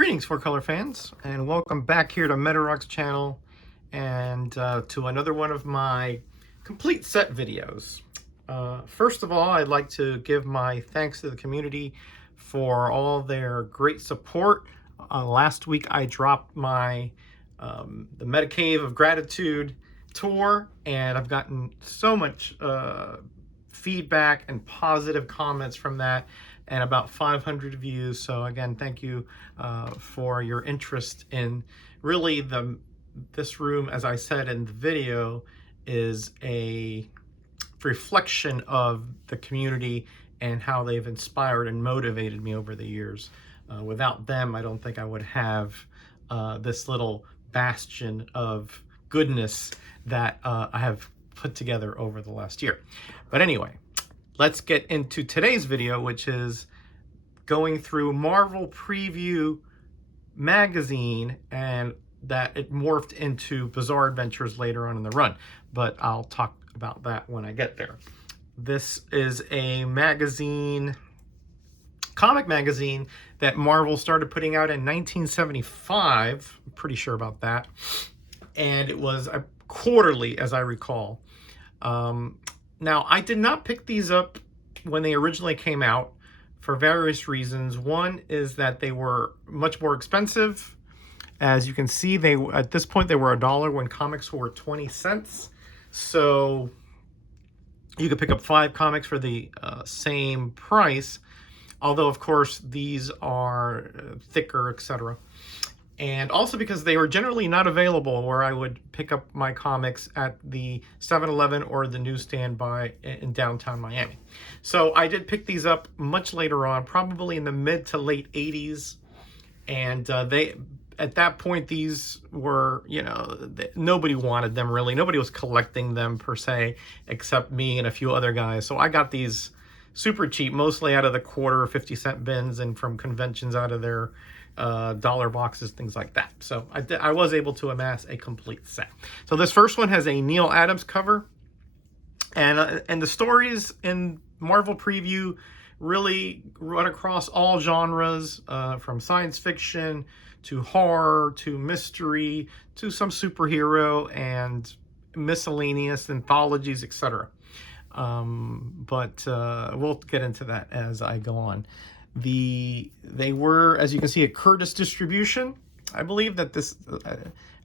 Greetings, Four Color fans, and welcome back here to Metarock's channel and to another one of my complete set videos. First of all, I'd like to give my thanks to the community for all their great support. Last week I dropped my the Metacave of Gratitude tour, and I've gotten so much feedback and positive comments from that, and about 500 views. So again, thank you for your interest in really this room. As I said in the video, is a reflection of the community and how they've inspired and motivated me over the years. Without them, I don't think I would have this little bastion of goodness that I have put together over the last year. But anyway, let's get into today's video, which is going through Marvel Preview magazine, and that it morphed into Bizarre Adventures later on in the run. But I'll talk about that when I get there. This is a magazine, comic magazine, that Marvel started putting out in 1975. I'm pretty sure about that. And it was a quarterly, as I recall. Now, I did not pick these up when they originally came out for various reasons. One is that they were much more expensive. As you can see, at this point they were $1 when comics were 20 cents. So you could pick up 5 comics for the same price. Although, of course, these are thicker, etc. And also because they were generally not available where I would pick up my comics at the 7-Eleven or the newsstand in downtown Miami. So I did pick these up much later on, probably in the mid to late 80s. And at that point, these were, nobody wanted them really. Nobody was collecting them per se, except me and a few other guys. So I got these super cheap, mostly out of the quarter 50-cent bins and from conventions out of their dollar boxes, things like that. So I was able to amass a complete set. So this first one has a Neil Adams cover, and the stories in Marvel Preview really run across all genres, from science fiction to horror to mystery to some superhero and miscellaneous anthologies, etc. But we'll get into that as I go on. They were, as you can see, at Curtis Distribution. I believe that this,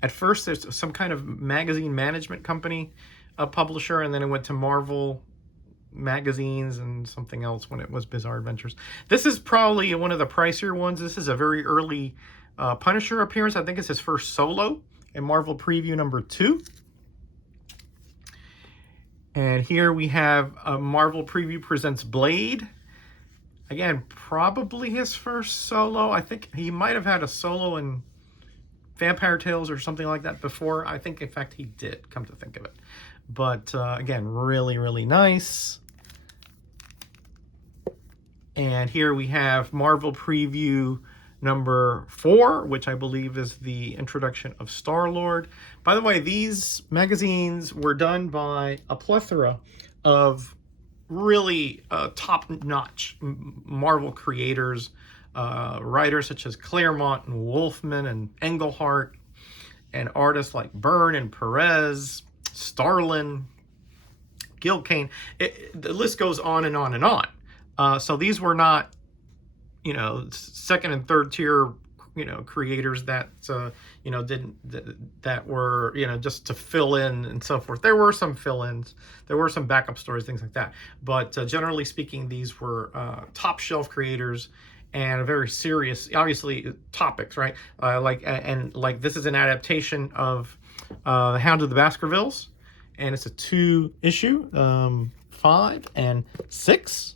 at first, there's some kind of magazine management company, a publisher, and then it went to Marvel Magazines and something else when it was Bizarre Adventures. This is probably one of the pricier ones. This is a very early Punisher appearance. I think it's his first solo in Marvel Preview number 2. And here we have Marvel Preview presents Blade. Again, probably his first solo. I think he might have had a solo in Vampire Tales or something like that before. I think, in fact, he did, come to think of it. But, again, really, really nice. And here we have Marvel Preview number 4, which I believe is the introduction of Star-Lord. By the way, these magazines were done by a plethora of really top-notch Marvel creators, writers such as Claremont and Wolfman and Englehart, and artists like Byrne and Perez, Starlin, Gil Kane. The list goes on and on and on. So these were not, second and third tier, creators that, that were, just to fill in and so forth. There were some fill-ins, there were some backup stories, things like that. But generally speaking, these were top shelf creators and very serious, obviously, topics, right? Like this is an adaptation of The Hound of the Baskervilles, and it's a 2-issue, 5 and 6.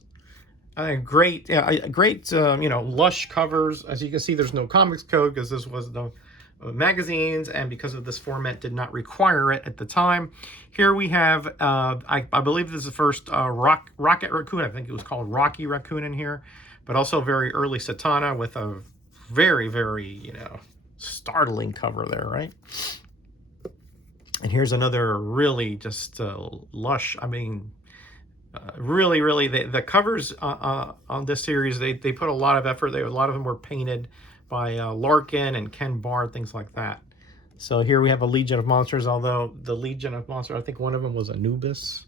Great, lush covers. As you can see, there's no comics code because this was the magazines, and because of this format did not require it at the time. Here we have, I believe this is the first Rocket Raccoon. I think it was called Rocky Raccoon in here, but also very early Satana with a very, very, startling cover there, right? And here's another really just lush, really, the covers on this series, they put a lot of effort. A lot of them were painted by Larkin and Ken Bard, things like that. So here we have a Legion of Monsters, although the Legion of Monsters, I think one of them was Anubis.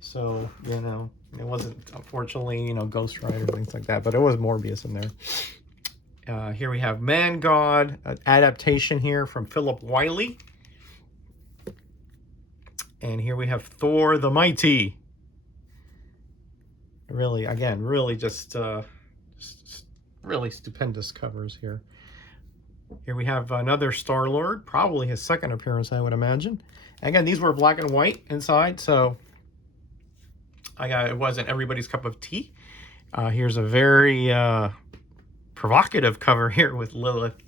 So, you know, it wasn't, unfortunately, you know, Ghost Rider, things like that, but it was Morbius in there. Here we have Man God, an adaptation here from Philip Wiley. And here we have Thor the Mighty. Really, again, really just really stupendous covers here. Here we have another Star-Lord, probably his second appearance, I would imagine. Again, these were black and white inside, so it wasn't everybody's cup of tea. Here's a very provocative cover here with Lilith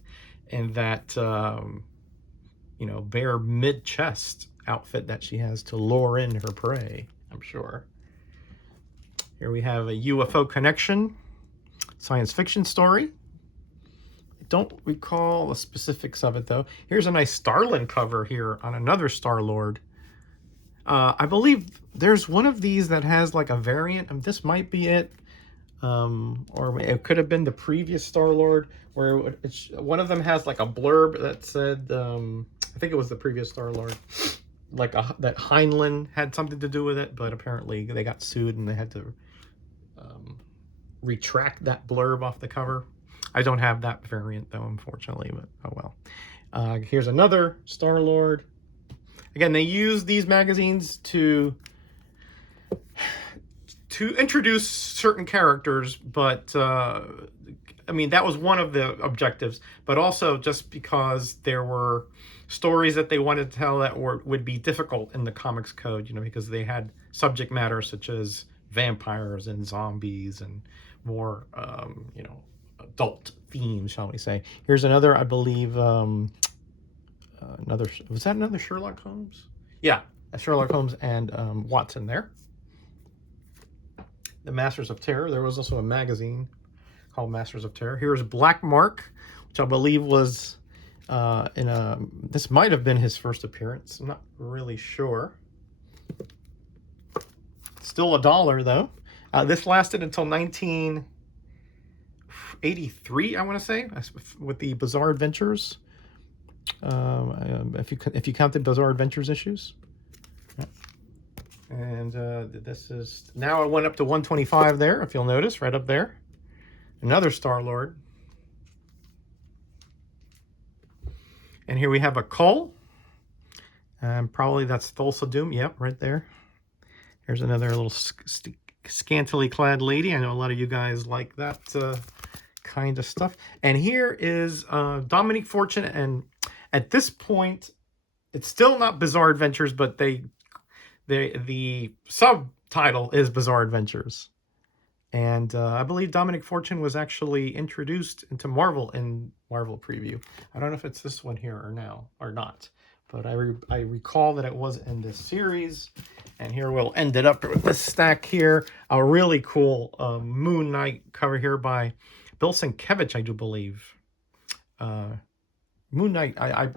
in that, you know, bare mid-chest outfit that she has to lure in her prey, I'm sure. Here we have a UFO Connection science fiction story. I don't recall the specifics of it, though. Here's a nice Starlin cover here on another Star-Lord. I believe there's one of these that has like a variant. This might be it. Or it could have been the previous Star-Lord, where one of them has like a blurb that said, I think it was the previous Star-Lord, like that Heinlein had something to do with it, but apparently they got sued and they had to retract that blurb off the cover. I don't have that variant though, unfortunately, but oh well. Here's another Star-Lord. Again, they use these magazines to introduce certain characters, but I mean, that was one of the objectives, but also just because there were stories that they wanted to tell that would be difficult in the comics code, you know, because they had subject matter such as vampires and zombies and more, you know, adult themes, shall we say. Here's another, I believe, was that another Sherlock Holmes? Yeah, Sherlock Holmes and Watson there. The Masters of Terror. There was also a magazine called Masters of Terror. Here's Black Mark, which I believe was this might have been his first appearance. I'm not really sure. Still $1 though. This lasted until 1983, I want to say, with the Bizarre Adventures. If you count the Bizarre Adventures issues. Yeah. And this is, now it went up to 125 there, if you'll notice, right up there. Another Star-Lord. And here we have a Cull. Probably that's Thulsa Doom. Yep, right there. Here's another little scantily clad lady. I know a lot of you guys like that kind of stuff. And here is Dominique Fortune. And at this point, it's still not Bizarre Adventures, but the subtitle is Bizarre Adventures. And I believe Dominic Fortune was actually introduced into Marvel in Marvel Preview. I don't know if it's this one here or now or not, but I recall that it was in this series. And here we'll end it up with this stack here. A really cool Moon Knight cover here by Bill Sienkiewicz, I do believe. Moon Knight, I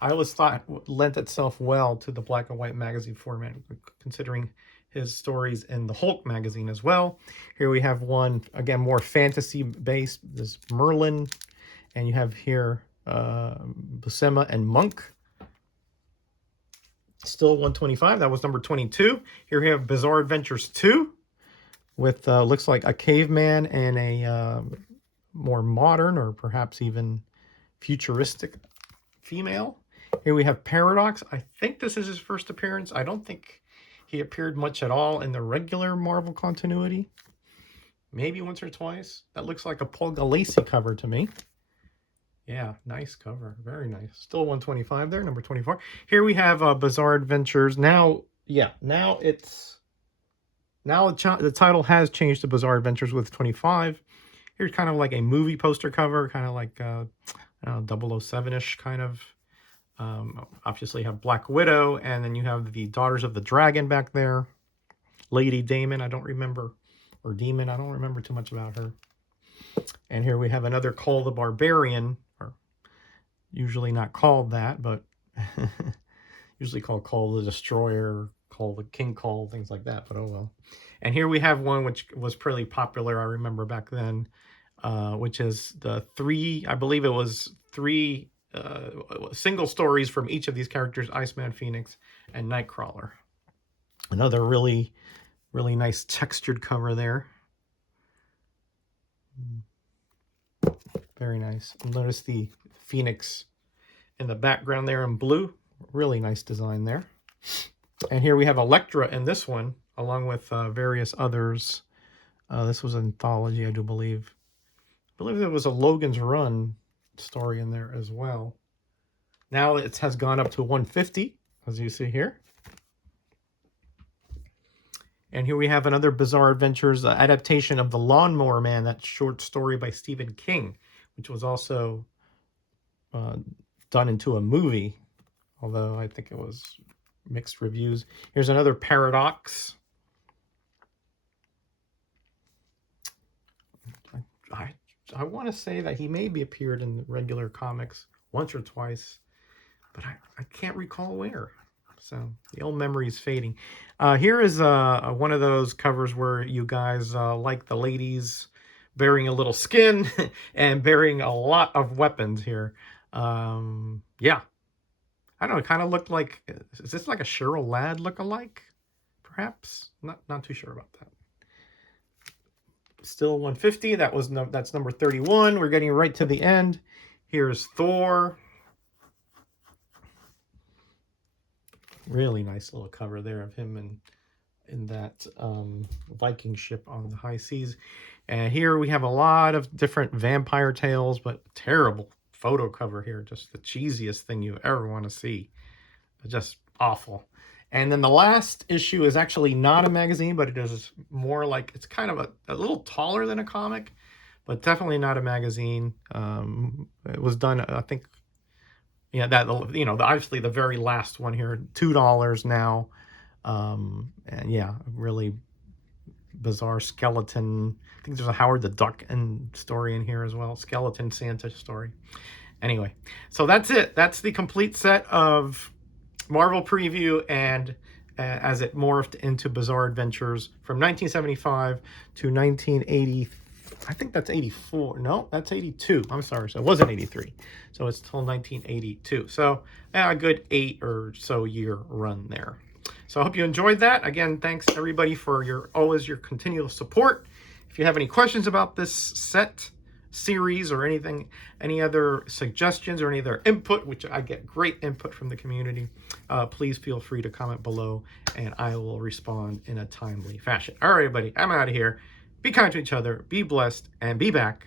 always thought lent itself well to the black and white magazine format, considering his stories in the Hulk magazine as well. Here we have one, again, more fantasy-based, this Merlin. And you have here Buscema and Monk. Still 125. That was number 22. Here we have Bizarre Adventures 2 with, looks like a caveman and a more modern or perhaps even futuristic female. Here we have Paradox. I think this is his first appearance. I don't think he appeared much at all in the regular Marvel continuity. Maybe once or twice. That looks like a Paul Galassi cover to me. Yeah, nice cover. Very nice. Still 125 there, number 24. Here we have Bizarre Adventures. Now, yeah, now the title has changed to Bizarre Adventures with 25. Here's kind of like a movie poster cover, kind of like 007-ish kind of. Obviously you have Black Widow, and then you have the Daughters of the Dragon back there. Lady Damon, I don't remember, or Demon, I don't remember too much about her. And here we have another Cull the Barbarian, or usually not called that, but usually called Cull the Destroyer, Cull the King Cull, things like that, but oh well. And here we have one which was pretty popular, I remember back then, which is the three, I believe it was three single stories from each of these characters, Iceman, Phoenix, and Nightcrawler. Another really, really nice textured cover there. Very nice. Notice the Phoenix in the background there in blue. Really nice design there. And here we have Elektra in this one, along with various others. This was an anthology, I do believe. I believe there was a Logan's Run story in there as well. Now it has gone up to 150, as you see here. And here we have another Bizarre Adventures adaptation of The Lawnmower Man, that short story by Stephen King, which was also done into a movie, although I think it was mixed reviews. Here's another Paradox. I want to say that he maybe appeared in regular comics once or twice, but I can't recall where. So the old memory is fading. Here is one of those covers where you guys like the ladies bearing a little skin and bearing a lot of weapons here. Yeah. I don't know, it kind of looked like, is this like a Cheryl Ladd look-alike? Perhaps? Not too sure about that. Still 150. That's number 31. We're getting right to the end. Here's Thor. Really nice little cover there of him in that Viking ship on the high seas. And here we have a lot of different vampire tales, but terrible photo cover here. Just the cheesiest thing you ever want to see. Just awful. And then the last issue is actually not a magazine, but it is more like, it's kind of a little taller than a comic, but definitely not a magazine. It was done, I think, yeah, that, you know, obviously the very last one here, $2 now. And yeah, really bizarre skeleton. I think there's a Howard the Duck story in here as well. Skeleton Santa story. Anyway, so that's it. That's the complete set of Marvel Preview, and as it morphed into Bizarre Adventures from 1975 to 1980. I think that's 84. No, that's 82. I'm sorry. So it wasn't 83. So it's till 1982. So a good 8 or so year run there. So I hope you enjoyed that. Again, thanks everybody for always your continual support. If you have any questions about this set, series, or anything, any other suggestions or any other input, which I get great input from the community, please feel free to comment below and I will respond in a timely fashion. All right, everybody, I'm out of here. Be kind to each other, be blessed, and be back